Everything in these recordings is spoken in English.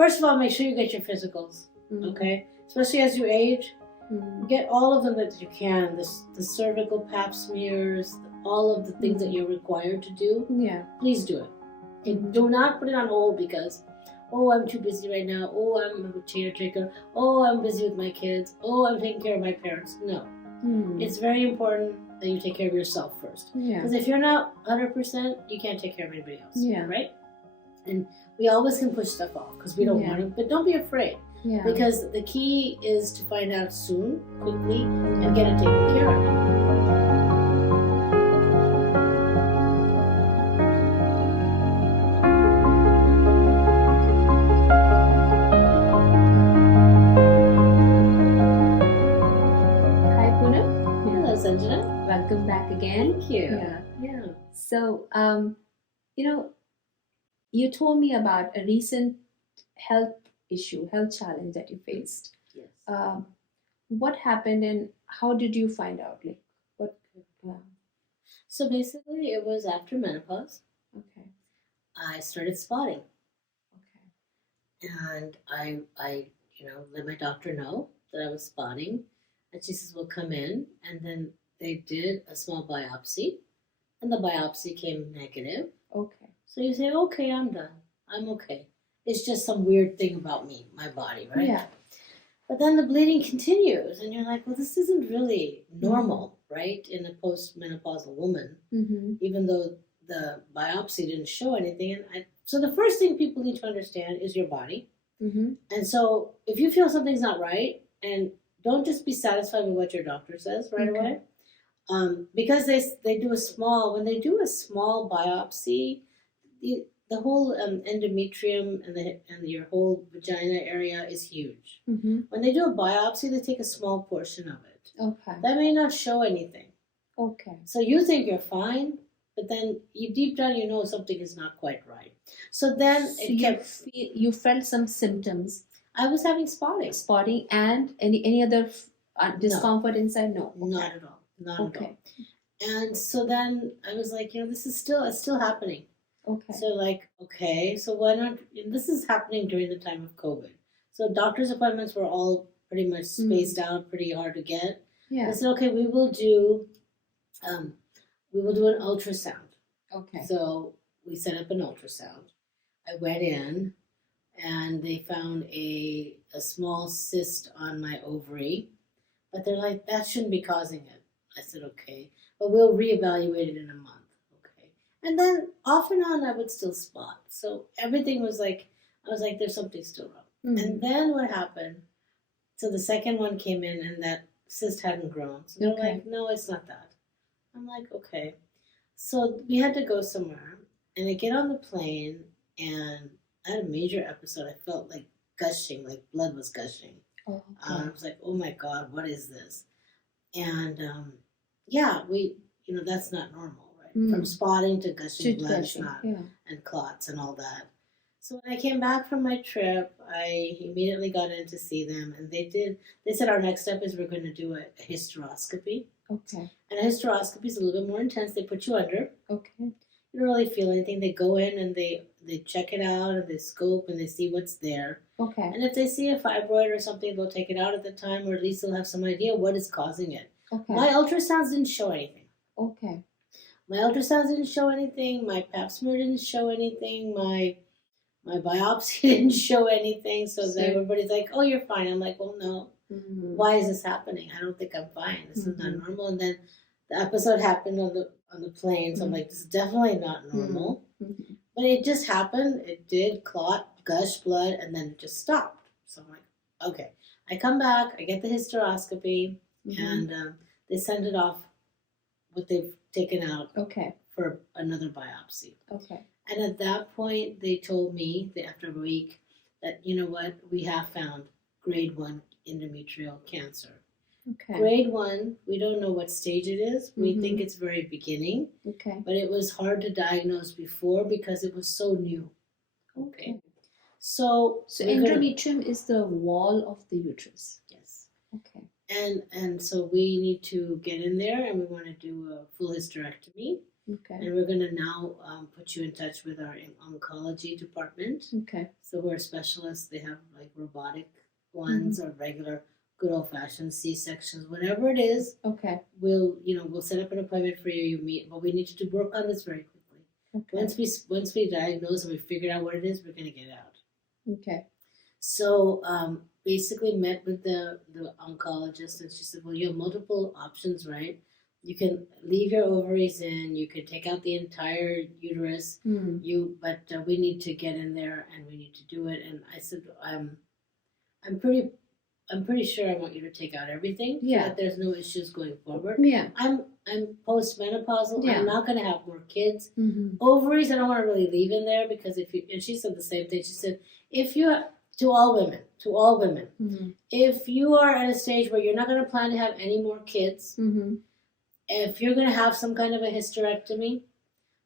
first of all, make sure you get your physicals, okay? Especially as you age, get all of them that you can. The cervical pap smears, all of the things that you're required to do. Yeah. Please do it. Okay? Do not put it on hold because, oh, I'm too busy right now. Oh, I'm a potato drinker. Oh, I'm busy with my kids. Oh, I'm taking care of my parents. No. It's very important that you take care of yourself first. Because if you're not 100%, you can't take care of anybody else. Yeah. Right? And we always can push stuff off because we don't want to. But don't be afraid. Yeah. Because the key is to find out soon, quickly, and get it taken care of. Welcome back again. Thank you. Yeah. So, you told me about a recent health challenge that you faced. Yes. What happened and how did you find out? Like, what? So basically, it was after menopause. Okay. I started spotting. Okay. And I let my doctor know that I was spotting. And she says, "We'll come in." And then they did a small biopsy, and the biopsy came negative. Okay. So you say, "Okay, I'm done. I'm okay. It's just some weird thing about me, my body, right?" Yeah. But then the bleeding continues, and you're like, "Well, this isn't really normal, right? In a postmenopausal woman, even though the biopsy didn't show anything." And so the first thing people need to understand is your body. And so if you feel something's not right, and don't just be satisfied with what your doctor says right away. Because they do when they do a small biopsy, the whole endometrium and your whole vagina area is huge. When they do a biopsy, they take a small portion of it. Okay. That may not show anything. Okay. So you think you're fine, but then deep down you know something is not quite right. So then you felt some symptoms. I was having spotting. Spotting and any other discomfort inside? No. Okay. Not at all. Not at all. And so then I was like, this is still happening. Okay. So okay, so why not? This is happening during the time of COVID. So doctor's appointments were all pretty much spaced out, pretty hard to get. Yeah. I said, okay, we will do an ultrasound. Okay. So we set up an ultrasound. I went in, and they found a small cyst on my ovary, but they're like, that shouldn't be causing it. I said, okay, but we'll reevaluate it in a month. Okay. And then off and on, I would still spot. So everything was like, I was like, there's something still wrong. And then what happened? So the second one came in, and that cyst hadn't grown. So they're like, no, it's not that. I'm like, okay. So we had to go somewhere, and I get on the plane, and I had a major episode. I felt like gushing, like blood was gushing. Oh, okay. I was like, oh my God, what is this? And that's not normal, right? From spotting to gushing blood and clots and all that. So when I came back from my trip, I immediately got in to see them, and they said our next step is we're going to do a hysteroscopy. Okay. And a hysteroscopy is a little bit more intense. They put you under. Okay. You don't really feel anything. They go in and they check it out, and they scope, and they see what's there. Okay. And if they see a fibroid or something, they'll take it out at the time, or at least they'll have some idea what is causing it. Okay. My ultrasounds didn't show anything. Okay. My ultrasounds didn't show anything. My pap smear didn't show anything. My biopsy didn't show anything. So everybody's like, oh, you're fine. I'm like, well, no. Why is this happening? I don't think I'm fine. This is not normal. And then the episode happened on the plane. So I'm like, this is definitely not normal. But it just happened. It did clot, gush blood, and then it just stopped. So I'm like, okay. I come back. I get the hysteroscopy, and they send it off, what they've taken out, for another biopsy. Okay. And at that point, they told me, after a week, that, you know what, we have found grade 1 endometrial cancer. Okay. Grade 1, we don't know what stage it is. We think it's very beginning. Okay. But it was hard to diagnose before because it was so new. Okay. So endometrium is the wall of the uterus. Yes. Okay. And so we need to get in there, and we want to do a full hysterectomy. Okay. and we're gonna now put you in touch with our oncology department. Okay. So we're specialists. They have like robotic ones or regular good old fashioned C-sections, whatever it is. Okay. We'll set up an appointment for you. You meet, but we need to work on this very quickly. Okay. Once we diagnose and we figure out what it is, we're gonna get out. Okay. So basically met with the oncologist, and she said, well, you have multiple options, right? You can leave your ovaries in, you can take out the entire uterus, but we need to get in there and we need to do it. And I said, I'm pretty sure I want you to take out everything, so that there's no issues going forward. Yeah. I'm postmenopausal. Yeah. I'm not going to have more kids. Mm-hmm. Ovaries, I don't want to really leave in there because and she said the same thing. She said, to all women, Mm-hmm. if you are at a stage where you're not going to plan to have any more kids, Mm-hmm. if you're going to have some kind of a hysterectomy,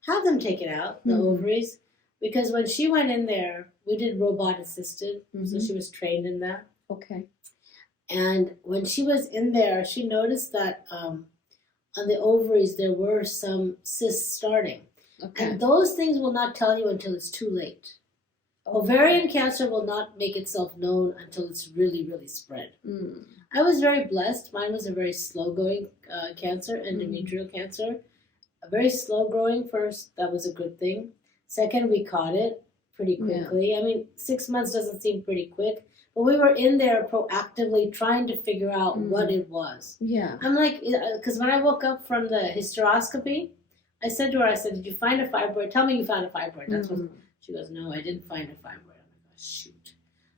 have them take it out, the ovaries, because when she went in there, we did robot assisted, so she was trained in that. Okay. And when she was in there, she noticed that on the ovaries there were some cysts starting. Okay. And those things will not tell you until it's too late. Ovarian cancer will not make itself known until it's really, really spread. Mm. I was very blessed. Mine was a very slow-going cancer, endometrial cancer. A very slow-growing first. That was a good thing. Second, we caught it pretty quickly. Yeah. I mean, 6 months doesn't seem pretty quick, but we were in there proactively trying to figure out what it was. Yeah. I'm like, because when I woke up from the hysteroscopy, I said to her, did you find a fibroid? Tell me you found a fibroid. That's what she goes, no, I didn't find a fibroid. I'm like, oh, shoot.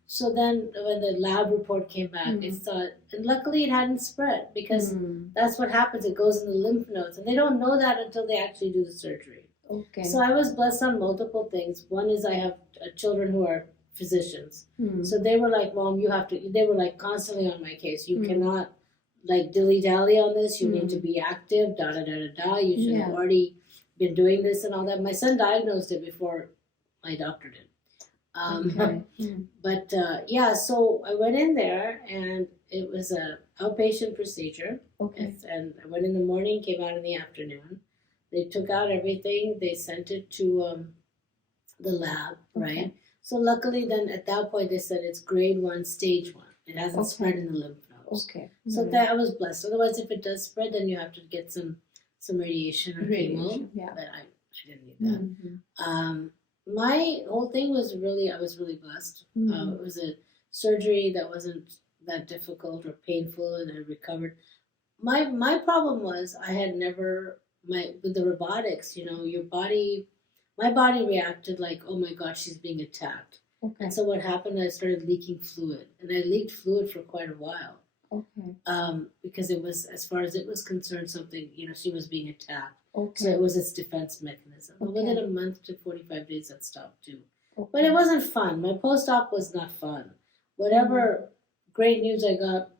So then when the lab report came back, they saw it. And luckily it hadn't spread because that's what happens. It goes in the lymph nodes. And they don't know that until they actually do the surgery. Okay. So I was blessed on multiple things. One is I have children who are physicians. So they were like, Mom, they were like constantly on my case. You cannot like dilly-dally on this. You need to be active, da-da-da-da-da. You should have already been doing this and all that. My son diagnosed it before my doctor did. But so I went in there and it was a outpatient procedure. Okay. And I went in the morning, came out in the afternoon. They took out everything. They sent it to the lab, right? So luckily then at that point they said it's grade 1, stage 1. It hasn't spread in the lymph nodes. Okay. So that I was blessed. Otherwise, if it does spread, then you have to get some radiation or chemo. Yeah. But I didn't need that. My whole thing was I was really blessed. It was a surgery that wasn't that difficult or painful, and I recovered. My problem was I had never with the robotics. My body reacted like, oh my God, she's being attacked. Okay. And so what happened? I started leaking fluid, and I leaked fluid for quite a while. Okay. Because it was, as far as it was concerned, something, she was being attacked. Okay. So it was its defense mechanism. But Okay. within a month to 45 days, that stopped too. Okay. But it wasn't fun. My post-op was not fun. Whatever great news I got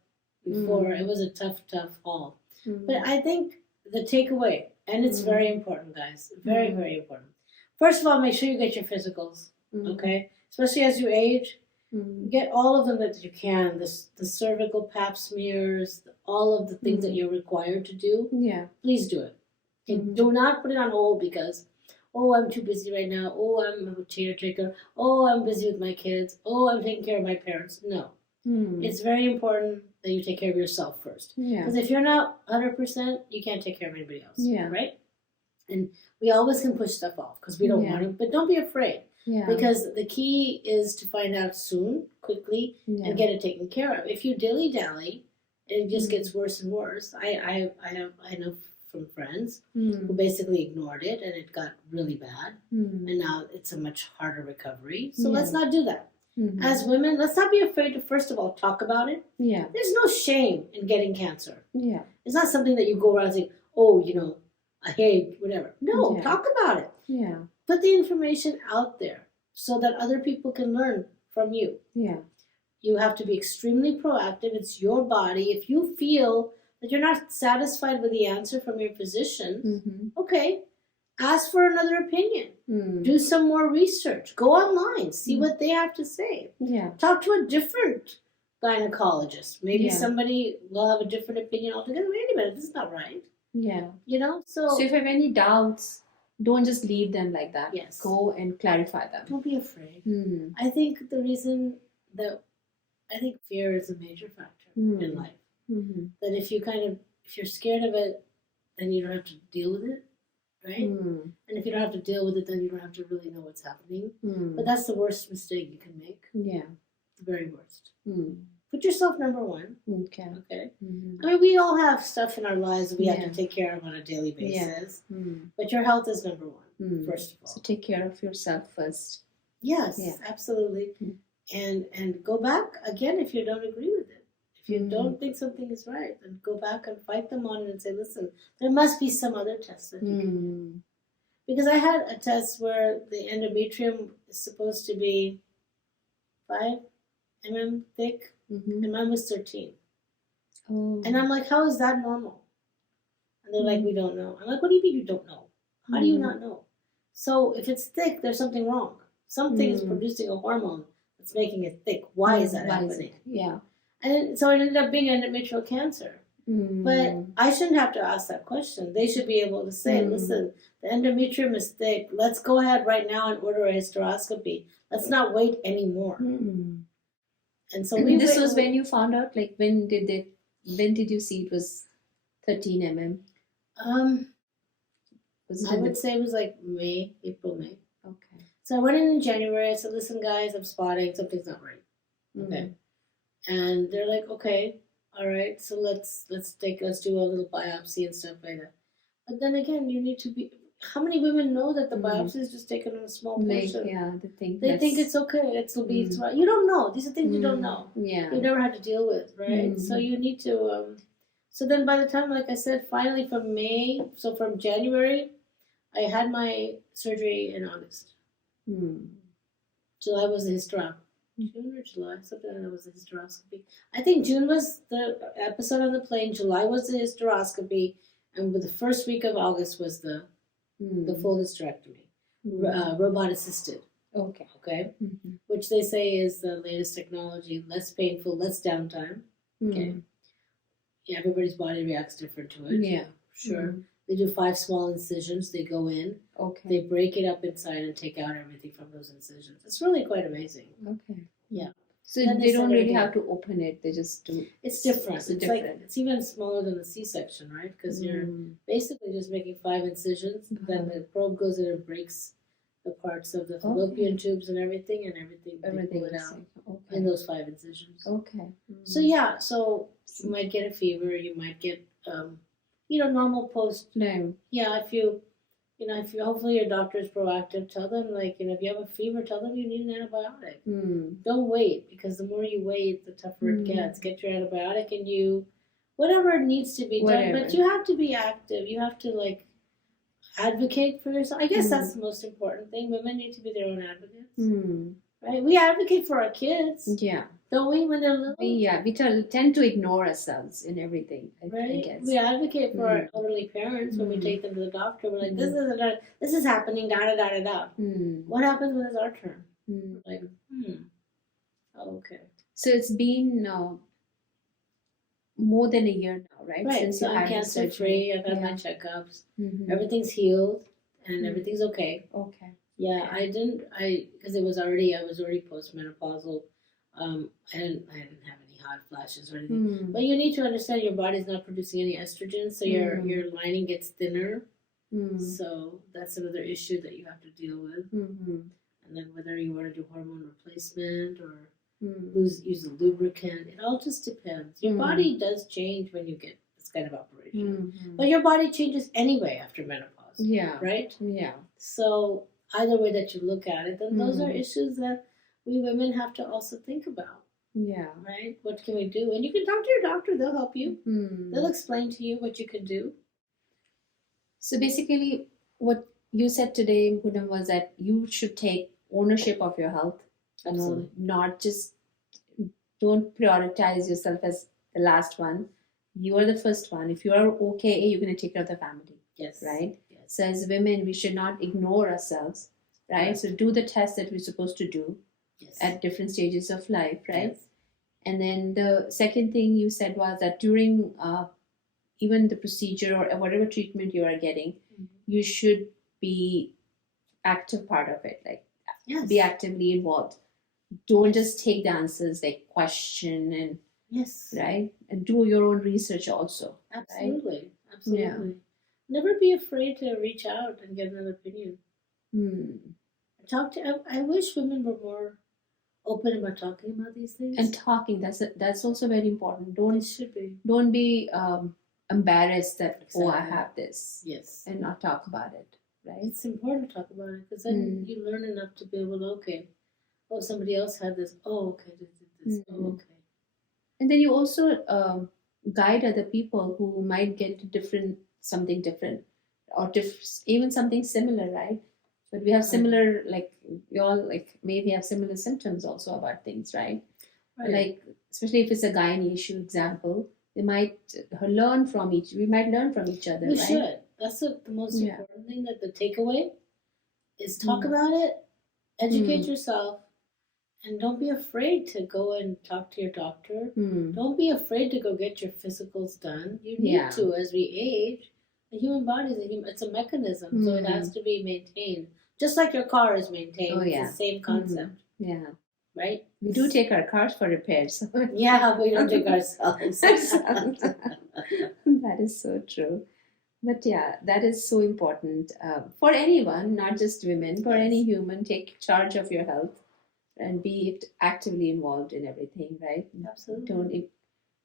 before, it was a tough haul. But I think the takeaway, and it's very important, guys, very, very important. First of all, make sure you get your physicals, okay? Especially as you age, get all of them that you can. The cervical pap smears, all of the things that you're required to do. Yeah. Please do it. And do not put it on hold because, oh, I'm too busy right now. Oh, I'm a caretaker. Oh, I'm busy with my kids. Oh, I'm taking care of my parents. No. It's very important that you take care of yourself first. Yeah. Because if you're not 100%, you can't take care of anybody else. Yeah. Right? And we always can push stuff off because we don't want to. But don't be afraid. Yeah. Because the key is to find out soon, quickly, and get it taken care of. If you dilly-dally, it just gets worse and worse. I know from friends who basically ignored it and it got really bad. And now it's a much harder recovery. So let's not do that. As women, let's not be afraid to, first of all, talk about it. Yeah. There's no shame in getting cancer. Yeah. It's not something that you go around saying, oh, hey, whatever. No, talk about it. Yeah. Put the information out there so that other people can learn from you. Yeah. You have to be extremely proactive. It's your body. If you feel that you're not satisfied with the answer from your physician, okay, ask for another opinion. Do some more research. Go online. See what they have to say. Yeah. Talk to a different gynecologist. Maybe somebody will have a different opinion altogether. Wait a minute, this is not right. Yeah. You know, So if you have any doubts, don't just leave them like that. Yes. Go and clarify them. don't be afraid. Hmm. I think the reason that I think fear is a major factor in life. Mm-hmm. That if you're scared of it, then you don't have to deal with it, right? Mm. And if you don't have to deal with it, then you don't have to really know what's happening. Mm. But that's the worst mistake you can make. Yeah. The very worst. Mm. Put yourself number one. Okay. Okay. Mm-hmm. I mean, we all have stuff in our lives that we have Yeah. to take care of on a daily basis. Yeah. Mm. But your health is number one, Mm. first of all. So take care of yourself first. Yes, Yeah. absolutely. Mm. And go back again if you don't agree with it. If you Mm. don't think something is right, then go back and fight them on it and say, listen, there must be some other test that you can do. Mm. Because I had a test where the endometrium is supposed to be 5 mm thick, Mm-hmm. and mine was 13. Oh. And I'm like, how is that normal? And they're like, we don't know. I'm like, what do you mean you don't know? How do you not know? So if it's thick, there's something wrong. Something is producing a hormone that's making it thick. Why is that happening? Yeah. And so it ended up being endometrial cancer. Mm. But I shouldn't have to ask that question. They should be able to say, listen, the endometrium is thick. Let's go ahead right now and order a hysteroscopy. Let's not wait anymore. Mm. And so this was when you found out, like when did you see it was 13 mm? Was it I would say it was like April, May. Okay. So I went in January. I said, listen, guys, I'm spotting. Something's not right. Okay. And they're like, okay, all right. So let's do a little biopsy and stuff like that. But then again, you need to be. How many women know that the biopsy is just taken on a small portion? Yeah, they think it's okay. It'll be. You don't know. These are things you don't know. Yeah. You never had to deal with, right? So you need to. So then, by the time, like I said, finally from January, I had my surgery in August. July was the hysteroscopy. June or July, something like that was the hysteroscopy. I think June was the episode on the plane. July was the hysteroscopy, and with the first week of August was the full hysterectomy, robot assisted. Okay. Okay. Which they say is the latest technology, less painful, less downtime. Okay. Yeah, everybody's body reacts different to it. Yeah. Sure. They do 5 small incisions. They go in. Okay. They break it up inside and take out everything from those incisions. It's really quite amazing. Okay. Yeah. So they don't really have to open it. They just do. It's different. It's different. Like it's even smaller than the C-section, right? Because you're basically just making 5 incisions. Then the probe goes in and breaks the parts of the fallopian tubes and everything, they pull it out in those 5 incisions. Okay. So yeah, so you might get a fever. You might get normal post. No. Yeah, if you hopefully your doctor is proactive, tell them if you have a fever, tell them you need an antibiotic. Don't wait, because the more you wait, the tougher it gets. Get your antibiotic and whatever needs to be done, but you have to be active. You have to advocate for yourself. I guess that's the most important thing. Women need to be their own advocates. Right? We advocate for our kids. Yeah. Don't we, when they're little? We tend to ignore ourselves in everything. I guess. We advocate for our elderly parents when we take them to the doctor. We're like, this is happening, da da da da da. What happens when it's our turn? We're like, oh, okay. So it's been more than a yeyear now, right? Right. Since so I'm cancer free. I've had my checkups. Everything's healed and everything's okay. Okay. Yeah, because I was already postmenopausal. I didn't have any hot flashes or anything. But you need to understand your body's not producing any estrogen, so your lining gets thinner. So that's another issue that you have to deal with. And then whether you want to do hormone replacement or use a lubricant, it all just depends. Your body does change when you get this kind of operation, but your body changes anyway after menopause. Yeah. Right. Yeah. So either way that you look at it, then those are issues that we women have to also think about. Yeah. Right? What can we do? And you can talk to your doctor. They'll help you. They'll explain to you what you can do. So basically, what you said today, Poonam, was that you should take ownership of your health. Absolutely. Not just, don't prioritize yourself as the last one. You are the first one. If you are okay, you're going to take care of the family. Yes. Right? Yes. So as women, we should not ignore ourselves. Right? Yes. So do the tests that we're supposed to do. Yes. At different stages of life, right? Yes. And then the second thing you said was that during even the procedure or whatever treatment you are getting, you should be active part of it. Like Yes. be actively involved. Don't just take the answers, like question and Yes. right, and do your own research also. Absolutely. Absolutely. Never be afraid to reach out and get an opinion. I wish women were more open about talking about these things. And talking, that's also very important. It should be. Don't be embarrassed that oh, I Exactly. have this, Yes. and not talk about it, right? It's important to talk about it because then you learn enough to be able to, okay, oh, somebody else had this. Oh, okay, this. Oh, okay. And then you also guide other people who might get something different, or even something similar, right? But we have similar, like we all maybe have similar symptoms also about things, right? Right. Like especially if it's a gynae issue example, they might learn from each. We might learn from each other, We right? should. That's the most important thing. That the takeaway is talk about it, educate yourself, and don't be afraid to go and talk to your doctor. Don't be afraid to go get your physicals done. You need to as we age. The human body it's a mechanism, so it has to be maintained. Just like your car is maintained. It's the same concept. Yeah. Right? We do take our cars for repairs. Yeah, we don't take ourselves. That is so true. But yeah, that is so important for anyone, not just women, for any human. Take charge of your health and be actively involved in everything, right? Absolutely.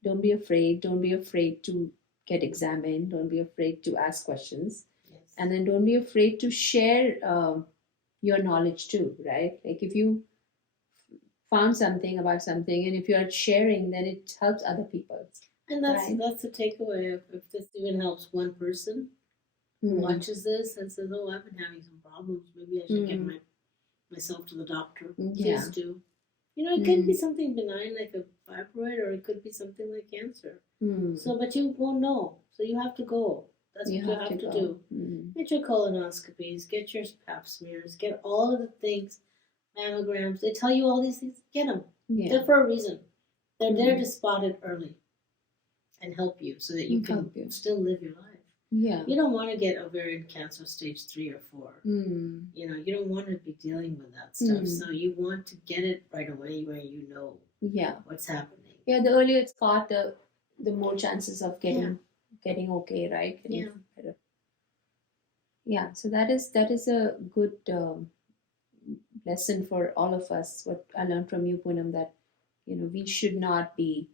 Don't be afraid. Don't be afraid to get examined. Don't be afraid to ask questions. Yes. And then don't be afraid to share your knowledge too, right? Like if you found something about something and if you are sharing, then it helps other people. And that's the takeaway. If this even helps one person who watches this and says, oh, I've been having some problems, maybe I should get myself to the doctor. Please do. You know, it could be something benign like a fibroid, or it could be something like cancer. So, but you won't know. So you have to go. That's what you have to do. Get your colonoscopies, get your pap smears, get all of the things, mammograms. They tell you all these things. Get them. They're for a reason. They're there to spot it early and help you so that you can still live your life. Yeah. You don't want to get ovarian cancer stage 3 or 4. You know, you don't want to be dealing with that stuff. So you want to get it right away where you know what's happening. Yeah, the earlier it's caught, the more chances of getting okay, right? Getting better. Yeah, so that is a good lesson for all of us. What I learned from you, Poonam, that we should not be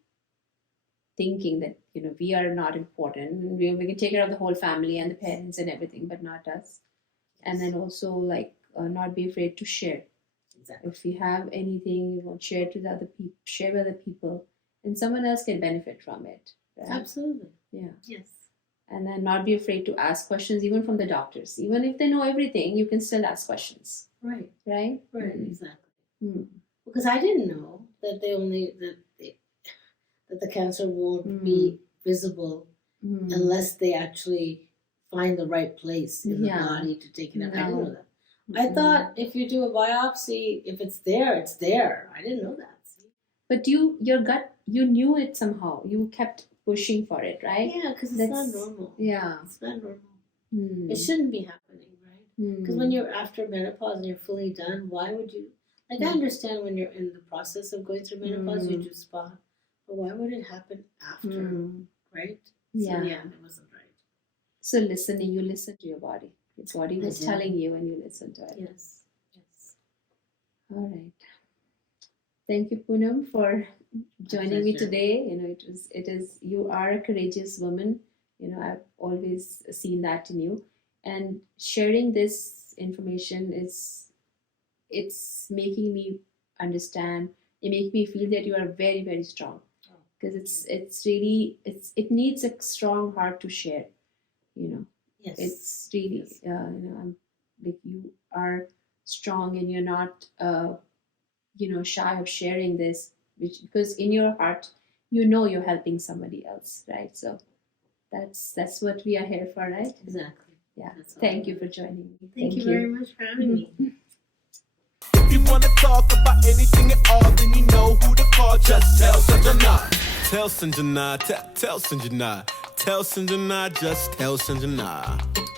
thinking that we are not important. We can take care of the whole family and the parents and everything, but not us. And then also not be afraid to share. Exactly. If you have anything you want to share to the other people, share with other people, and someone else can benefit from it. Right? Absolutely. Yeah. Yes. And then not be afraid to ask questions, even from the doctors. Even if they know everything, you can still ask questions. Right. Right. Right. Exactly. Because I didn't know that that the cancer won't be visible unless they actually find the right place in the body to take it out. I didn't know that. I thought if you do a biopsy, if it's there, it's there. I didn't know that. See? But your gut, you knew it somehow. You kept pushing for it, right? Yeah, because it's not normal. Yeah. It's not normal. It shouldn't be happening, right? Because when you're after menopause and you're fully done, why would you? Like, I understand when you're in the process of going through menopause, you do spa. But why would it happen after, right? Yeah. So, yeah, it wasn't right. So you listen to your body. Your body was telling you and you listened to it. Yes. Yes. All right. Thank you, Poonam, for joining me today. You are a courageous woman. I've always seen that in you. And sharing this information it's making me understand. It makes me feel that you are very, very strong. Because it needs a strong heart to share, Yes. It's really, you are strong and you're not, shy of sharing this, because in your heart, you're helping somebody else, right? So that's what we are here for, right? Exactly. Yeah. Thank you for joining me. Thank you very much for having me. If you want to talk about anything at all, then you know who to call. Just tell Sanjana. Tell Sanjana. Tell Sanjana. tell Sanjana, just tell Sanjana.